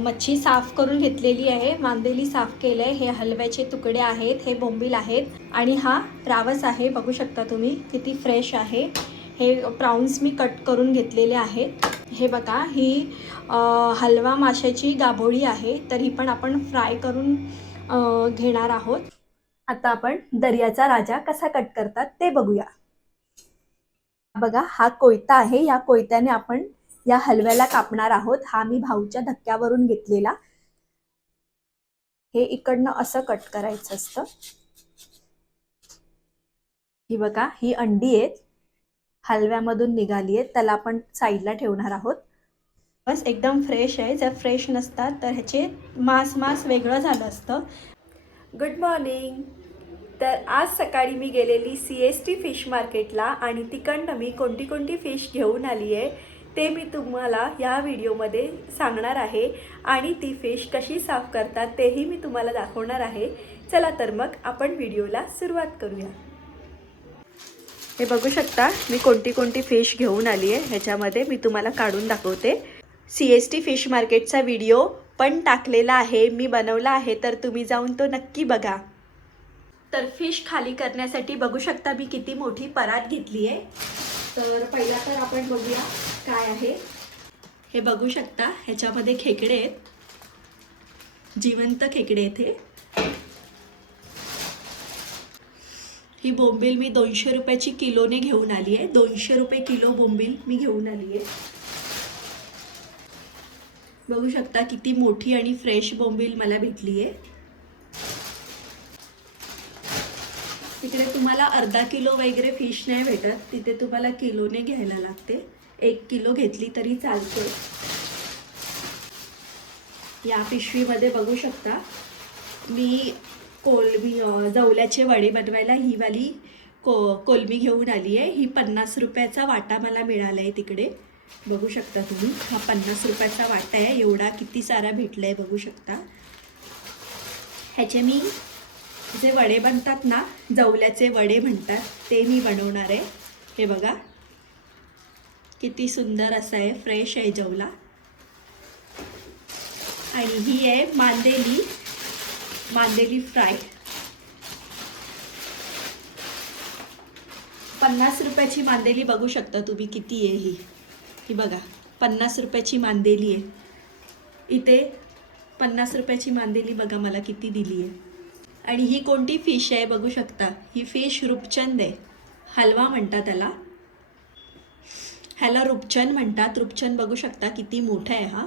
मच्छी साफ करून घेतलेली आहे, मांदेली साफ केलं आहे. हे हलव्याचे तुकडे आहेत, हे बोंबील आहेत आणि हा रावस आहे. बघू शकता तुम्ही किती फ्रेश आहे. हे प्राउन्स मी कट करून घेतलेले आहेत. हे बघा, ही हलवा माशाची गाभोळी आहे, तर ही पण आपण फ्राय करून घेणार आहोत. आता आपण दर्याचा राजा कसा कट करतात ते बघूया. बघा, हा कोयता आहे. या कोयत्याने आपण या हलव्याला कापणार आहोत. हा मी भाऊच्या धक्क्यावरून घेतलेला. हे इकडनं असं कट करायचं असतं. ही बघा, ही अंडी आहेत, हलव्यामधून निघाली आहेत. त्याला आपण साईडला ठेवणार आहोत. बस एकदम फ्रेश आहे. जर फ्रेश नसतात तर ह्याचे मांस वेगळं झालं असतं. Good morning. तर आज सकाळी मी गेलेली CST फिश मार्केटला आणि तिकडनं मी कोणती फिश घेऊन आली आहे ते मी तुम्हाला या व्हिडिओमध्ये सांगणार आहे. आणि ती फिश कशी साफ करतात तेही मी तुम्हाला दाखवणार आहे. चला तर मग आपण व्हिडिओला सुरुवात करूया. हे बघू शकता मी कोणती फिश घेऊन आली आहे. ह्याच्यामध्ये मी तुम्हाला काढून दाखवते. CST फिश मार्केटचा व्हिडिओ पण टाकलेला आहे, मी बनवला आहे, तर तुम्ही जाऊन तो नक्की बघा. तर फिश खाली करण्यासाठी बघू शकता मी किती मोठी परात घेतली आहे. तर पहिला तर आपण बघूया काय आहे. हे बघू शकता ह्याच्यामध्ये खेकडे आहेत, जिवंत खेकडे आहेत. ही बोंबील मी 200 रुपयाची किलोने घेऊन आली आहे. 200 रुपये किलो बोंबील मी घेऊन आली आहे. बघू शकता किती मोठी आणि फ्रेश बोंबील मला भेटली आहे. तिकडे तुम्हाला अर्धा किलो वगैरे फिश नाही भेटत, तिथे तुम्हाला किलोने घ्यायला लागते. 1 किलो घेतली तरी चालते. या पिशवीमध्ये बघू शकता मी जवल्याचे वडे बनवायला ही वाली कोलमी घेऊन आली आहे. ही 50 रुपयाचा वाटा मला मिळाला आहे तिकडे. बघू शकता तुम्ही, हा 50 रुपयाचा वाटा आहे. एवढा किती सारा भेटला आहे बघू शकता. ह्याचे मी जे वडे बनतात ना, जवल्याचे वडे म्हणतात, ते मी बनवणार आहे. हे बघा किती सुंदर असा आहे, फ्रेश आहे जवला. आणि ही आहे मांदेली फ्राय. 50 रुपयाची मांदेली बघू शकता तुम्ही किती आहे ही बघा, 50 रुपयाची मांदेली आहे. इथे 50 रुपयाची मांदेली बघा मला किती दिली आहे. आणि ही कोणती फिश आहे बघू शकता. ही फिश रूपचंद आहे, हलवा म्हणतात त्याला. ह्याला रूपचंद म्हणतात. रूपचंद बघू शकता किती मोठा आहे हा.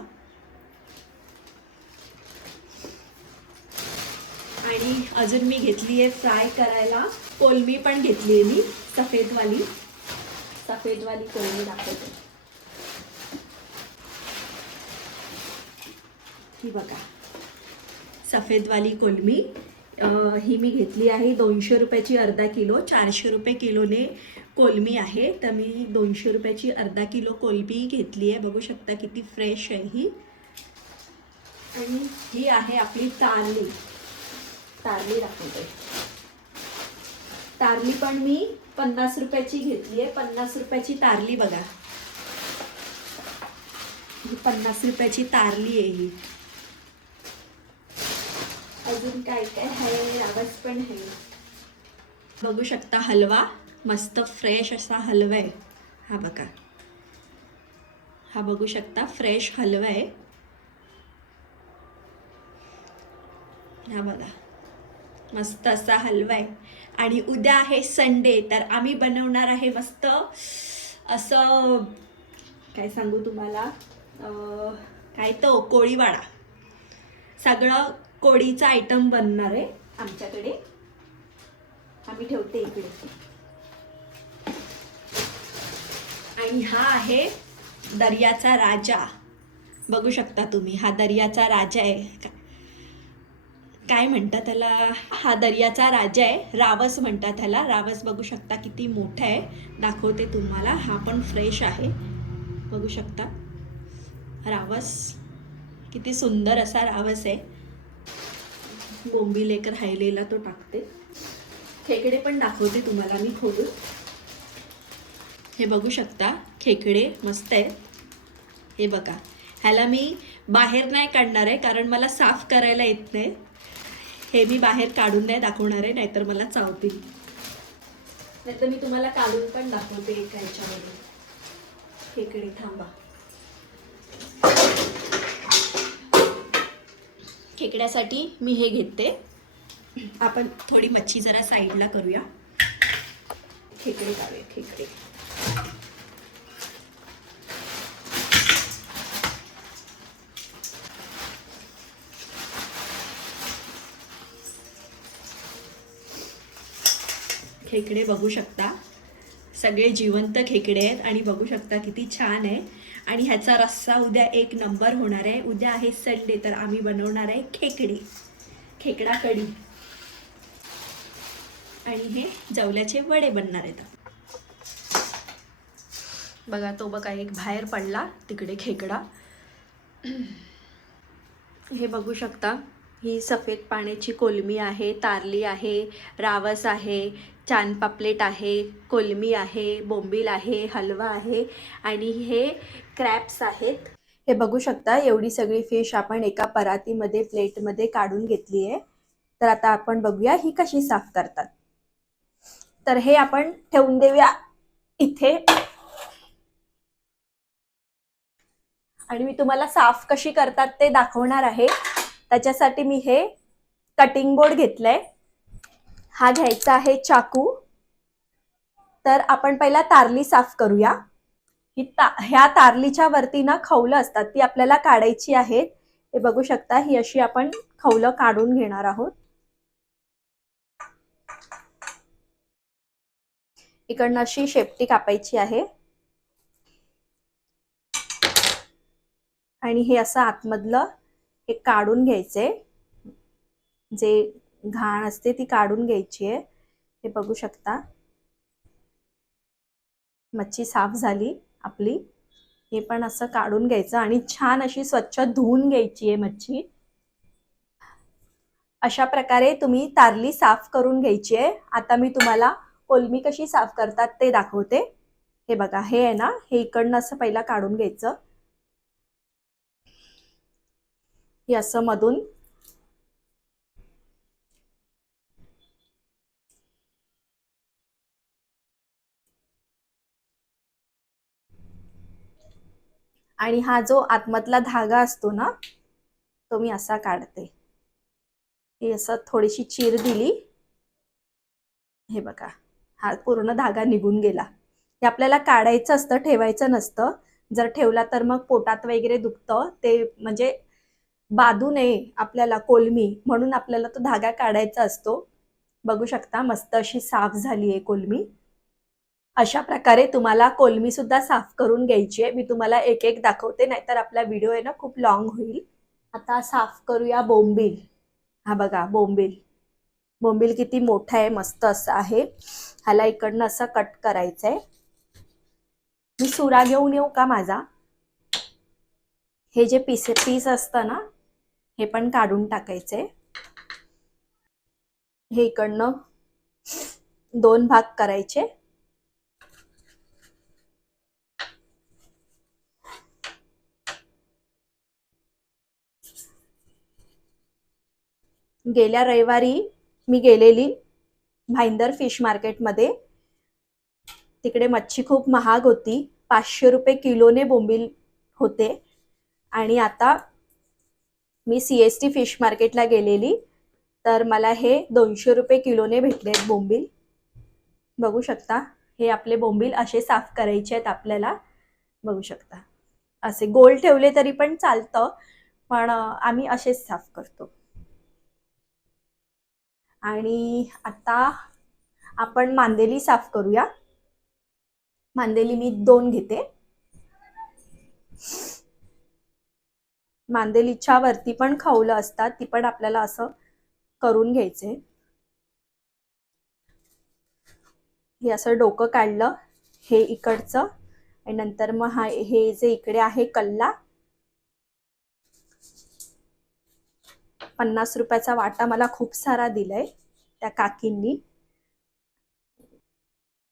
आणि अजून मी घेतली आहे फ्राय करायला कोलमी पण घेतली आहे मी, सफेदवाली कोलमी दाखवते. ही बघा सफेदवाली कोलमी, ही मी घेतली आहे 200 रुपयाची अर्धा किलो. 400 रुपये किलोने कोलमी आहे, तर मी 200 रुपयाची अर्धा किलो कोलमी घेतली आहे. बघू शकता किती फ्रेश आहे ही. आणि ही आहे आपली तारली दाखवते. तारली पण मी 50 रुपयाची घेतली आहे. 50 रुपयाची तारली बघा, ही 50 रुपयाची तारली आहे ही. अजून काय आहे, रावस पण आहे. बघू शकता हलवा, मस्त फ्रेश असा हलवा आहे. हा बघा, हा बघू शकता फ्रेश हलवा आहे. हा बघा मस्त असा हलवा आहे. आणि उद्या आहे संडे, तर आम्ही बनवणार आहे मस्त असं, काय सांगू तुम्हाला, काय तो कोळीवाडा. सगळं कोळीचा आयटम बनणार आहे आमच्याकडे. आम्ही ठेवते इकडे. आणि हा आहे दर्याचा राजा. बघू शकता तुम्ही, हा दर्याचा राजा आहे. काय म्हणतात त्याला, हा दर्याचा राजा आहे, रावस म्हणतात ह्याला. रावस बघू शकता किती मोठा आहे, दाखवते तुम्हाला. हा पण फ्रेश आहे, बघू शकता रावस, किती सुंदर असा रावस आहे. बोंबील एक राहिलेला तो टाकते. खेकडे पण दाखवते तुम्हाला मी खोलून. हे बघू शकता खेकडे मस्त आहेत. हे बघा, ह्याला मी बाहेर नाही काढणार आहे कारण मला साफ करायला येत नाही. हे मी बाहेर काढून नाही दाखवणार आहे, नाहीतर मला चावतील. नाहीतर मी तुम्हाला काढून पण दाखवते एका ह्याच्यामध्ये. खेकडे थांबा. खेकड्यासाठी मी हे घेते. आपण थोडी मच्छी जरा साईडला करूया. खेकडे काढूया. खेकडे खेकडे बघू शकता, सगळे जिवंत खेकडे आहेत आणि बघू शकता किती छान आहे. आणि ह्याचा रस्सा उद्या एक नंबर होणार आहे. उद्या आहे संडे, तर आम्ही बनवणार आहे खेकडा कढी आणि हे जवल्याचे वडे बनणार आहेत. बघा, तो बघा एक बाहेर पडला तिकडे खेकडा. हे बघू शकता, ही सफेद पाण्याची कोलमी आहे, तारली आहे, रावस आहे, चान पापलेट आहे, कोलमी आहे, बोंबील आहे, हलवा आहे आणि हे क्रॅप्स आहेत. हे बघू शकता, एवढी सगळी फिश आपण एका परातीमध्ये प्लेटमध्ये काढून घेतली आहे. तर आता आपण बघूया ही कशी साफ करतात. तर हे आपण ठेवून देऊया इथे आणि मी तुम्हाला साफ कशी करतात ते दाखवणार आहे. त्याच्यासाठी मी हे कटिंग बोर्ड घेतलंय. हा घ्यायचा आहे चाकू. तर आपण पहिला तारली साफ करूया. ह्या तारलीच्या वरती ना खवलं असतात, ती आपल्याला काढायची आहेत. हे बघू शकता, ही अशी आपण खवलं काढून घेणार आहोत. इकडनं अशी शेपटी कापायची आहे आणि हे असं आतमधलं हे काढून घ्यायचंय. जे घाण असते ती काढून घ्यायची आहे. हे बघू शकता, मच्छी साफ झाली आपली. हे पण असं काढून घ्यायचं आणि छान अशी स्वच्छ धुवून घ्यायची आहे मच्छी. अशा प्रकारे तुम्ही तारली साफ करून घ्यायची आहे. आता मी तुम्हाला कोलमी कशी साफ करतात ते दाखवते. हे बघा, हे आहे ना, हे इकडनं असं पहिला काढून घ्यायचं. हे असं मधून आणि हा जो आतमधला धागा असतो ना, तो मी असा काढते. हे असं थोडीशी चीर दिली. हे बघा, हा पूर्ण धागा निघून गेला. हे आपल्याला काढायचं असतं, ठेवायचं नसतं. जर ठेवला तर मग पोटात वगैरे दुखतं. ते म्हणजे बाधू नये आपल्याला कोलमी, म्हणून आपल्याला तो धागा काढायचा असतो. बघू शकता, मस्त अशी साफ झाली आहे कोलमी. अशा प्रकारे तुम्हाला कोलमी सुद्धा साफ करून घ्यायची आहे. मी तुम्हाला एक एक दाखवते, नाहीतर आपला व्हिडिओ आहे ना खूप लॉंग होईल. आता साफ करूया बोंबील. हा बघा बोंबील. बोंबील किती मोठा आहे, मस्त असं आहे. ह्याला इकडनं असं कट करायचंय. मी सुरा घेऊन येऊ का माझा? हे जे पीस असतं ना, हे पण काढून टाकायचंय. हे इकडनं 2 भाग करायचे. गेल्या रविवारी मी गेलेली भाईंदर फिश मार्केटमध्ये. तिकडे मच्छी खूप महाग होती. 500 रुपये किलोने बोंबील होते. आणि आता मी CST फिश मार्केटला गेलेली, तर मला हे 200 रुपये किलोने भेटलेत बोंबील. बघू शकता, हे आपले बोंबील असे साफ करायचे आहेत आपल्याला. बघू शकता, असे गोल ठेवले तरी पण चालतं, पण आम्ही असेच साफ करतो. आणि आता आपण मांदेली साफ करूया. मांदेली मी 2 घेते. मांदेलीच्या वरती पण खवलं असतात, ती पण आपल्याला असं करून घ्यायचे. हे असं डोकं काढलं, हे इकडचं, आणि नंतर मग हे जे इकडे आहे कल्ला, 50 रुपयाचा वाटा मला खूप सारा दिलाय त्या काकींनी.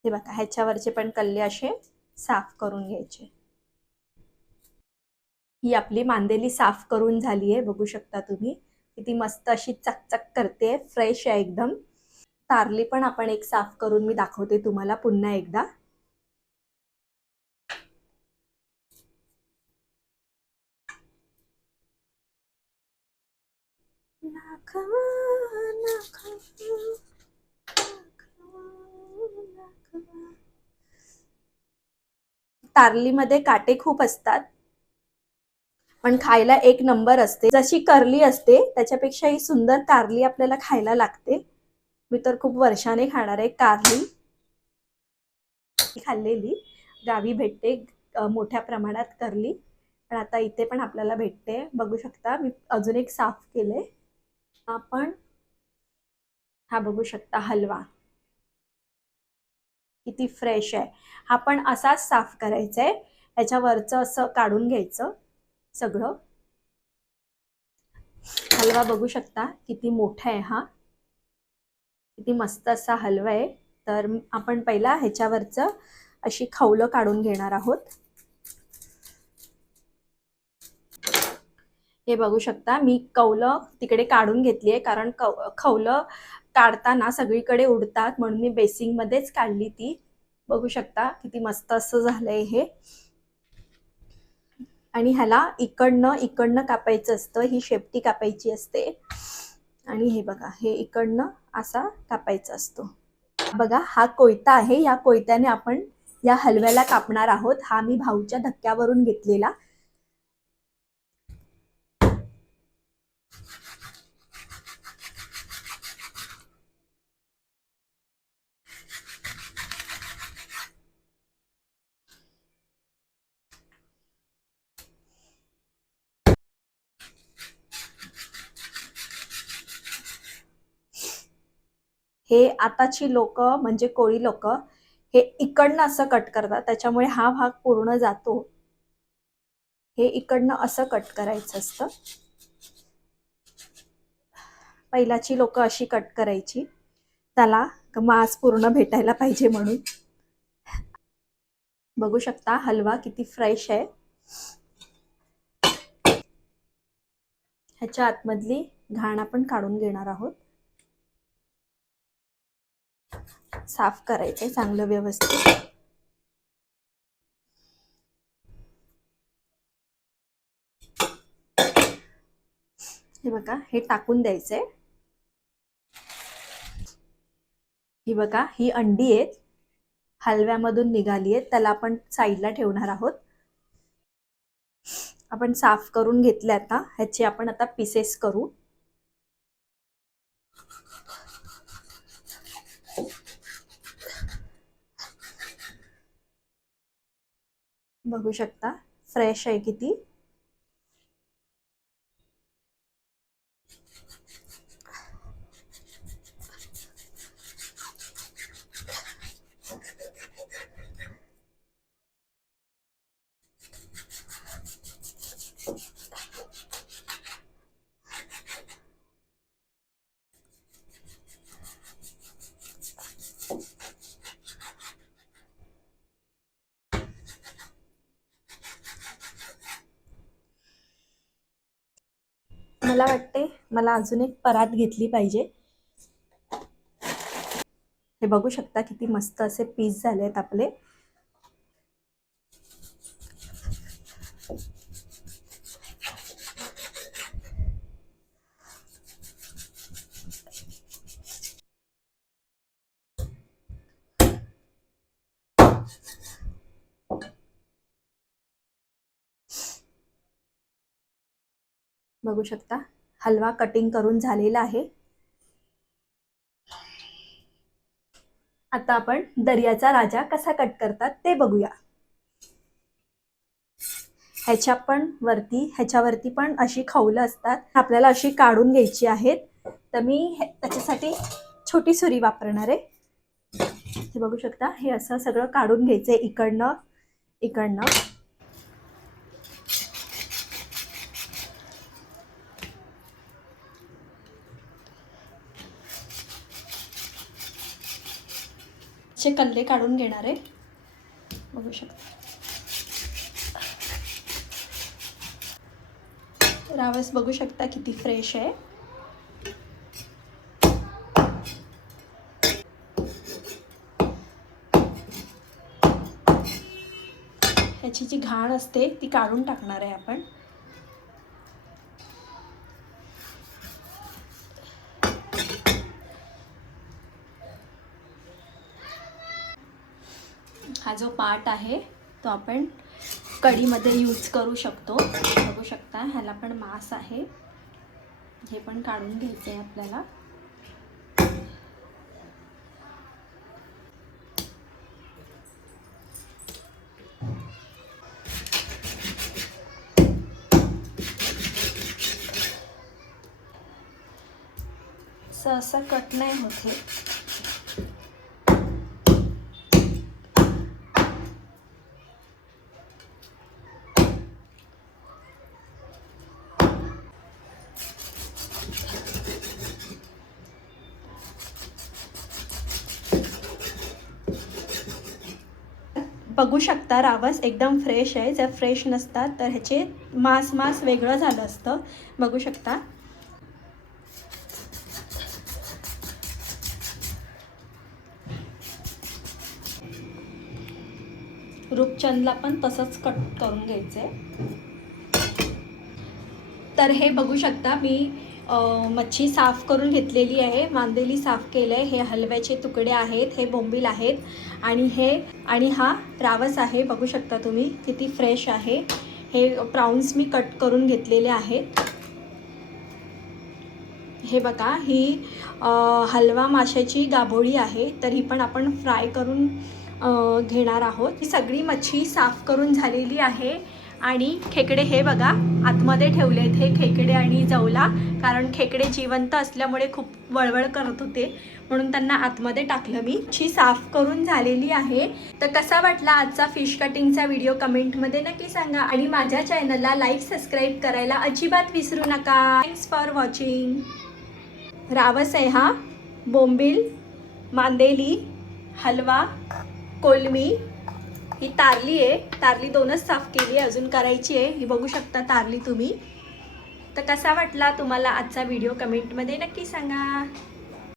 हे बघा, ह्याच्यावरचे पण कल्ले असे साफ करून घ्यायचे. ही आपली मांदेली साफ करून झाली आहे, बघू शकता तुम्ही किती मस्त अशी चकचक करते, फ्रेश आहे एकदम. कारली पण आपण एक साफ करून मी दाखवते तुम्हाला पुन्हा एकदा. कारलीमध्ये काटे खूप असतात पण खायला एक नंबर असते. जशी करली असते त्याच्यापेक्षाही सुंदर कारली आपल्याला खायला लागते. मी तर खूप वर्षाने खाणार आहे कारली. खाल्लेली गावी भेटते मोठ्या प्रमाणात करली, पण आता इथे पण आपल्याला भेटते. बघू शकता मी अजून एक साफ केले. आपण हा बघू शकता हलवा किती फ्रेश आहे. हा पण असाच साफ करायचा आहे. ह्याच्यावरचं असं काढून घ्यायचं सगळं. हलवा बघू शकता किती मोठा आहे, हा किती मस्त असा हलवा आहे. तर आपण पहिला ह्याच्यावरचं अशी खवलं काढून घेणार आहोत. हे बघू शकता मी कवलं तिकडे काढून घेतली आहे, कारण खवलं काढताना सगळीकडे उडतात म्हणून मी बेसिंग मध्येच काढली ती. बघू शकता किती मस्त असं झालंय हे. आणि ह्याला इकडनं इकडनं कापायचं असतं, ही शेपटी कापायची असते. आणि हे बघा हे इकडनं असा कापायचा असतो. बघा हा कोयता आहे, या कोयत्याने आपण या हलव्याला कापणार आहोत. हा मी भाऊच्या धक्क्यावरून घेतलेला. हे आताची लोक म्हणजे कोळी लोक हे इकडनं असं कट करतात, त्याच्यामुळे हा भाग पूर्ण जातो. हे इकडनं असं कट करायचं असतं. पहिलाची लोक अशी कट करायची, त्याला मांस पूर्ण भेटायला पाहिजे म्हणून. बघू शकता हलवा किती फ्रेश आहे. ह्याच्या आतमधली घाण आपण काढून घेणार आहोत. साफ करायचंय चांगलं व्यवस्थित. हे बघा हे टाकून द्यायचंय. ही बघा ही अंडी आहेत, हलव्यामधून निघाली आहेत, त्याला आपण साईडला ठेवणार आहोत. आपण साफ करून घेतले. आता ह्याचे आपण आता पीसेस करू. बघू शकता फ्रेश आहे किती. मला वाटते मला अजून एक परात घेतली पाहिजे. हे बघू शकता किती मस्त असे पीस झाले आहेत आपले. बघू शकता हलवा कटिंग करून झालेला आहे. आता आपण दर्याचा राजा कसा कट करतात ते बघूया. ह्याच्यावरती पण अशी खवलं असतात, आपल्याला अशी काढून घ्यायची आहेत. तर मी त्याच्यासाठी छोटी सुरी वापरणार आहे. हे बघू शकता हे असं सगळं काढून घ्यायचंय इकडनं इकडनं. चे कल्ले काढून घेणार आहे. बघू शकता रावस बघू शकता किती फ्रेश आहे. ह्याची जी घाण असते ती काढून टाकणार आहे आपण. हा जो पार्ट आहे तो आपण कढीमध्ये यूज करू शकतो. बघू शकता ह्याला पण मांस आहे, हे पण काढून घ्यायचं आहे आपल्याला. सहसा कट नाही होत हे. बघू शकता रावस एकदम फ्रेश आहे. जर फ्रेश नसतात तर ह्याचे मांस वेगळं झालं असतं. बघू शकता. रूपचंदला पण तसंच कट करून घ्यायचं आहे. तर हे बघू शकता मी मच्छी साफ करून घेतलेली आहे, मांदेली साफ केलं आहे. हे हलव्याचे तुकडे आहेत, हे बोंबील आहेत आणि हा रावस आहे. बघू शकता तुम्ही किती फ्रेश आहे. हे प्राउन्स मी कट करून घेतलेले आहेत. हे बघा ही हलवा माशाची गाभोळी आहे, तर ही पण आपण फ्राय करून घेणार आहोत. ही सगळी मच्छी साफ करून झालेली आहे. आणि खेकडे हे बघा आतमध्ये ठेवलेत, हे खेकडे आणि जवला, कारण खेकडे जिवंत असल्यामुळे खूप वळवळ करत होते म्हणून त्यांना आतमध्ये टाकलं मी. मच्छी साफ करून झालेली आहे. तर कसा वाटला आजचा फिश कटिंगचा व्हिडिओ कमेंटमध्ये नक्की सांगा आणि माझ्या चॅनलला लाईक सबस्क्राईब करायला अजिबात विसरू नका. Thanks for watching. रावस आहे हा, बोंबील, मांदेली, हलवा, कोलमी, ही तारली आहे. तारली 2च साफ केली आहे, अजून करायची आहे. ही बघू शकता तारली तुम्ही. तर कसा वाटला तुम्हाला आजचा व्हिडिओ कमेंटमध्ये नक्की सांगा.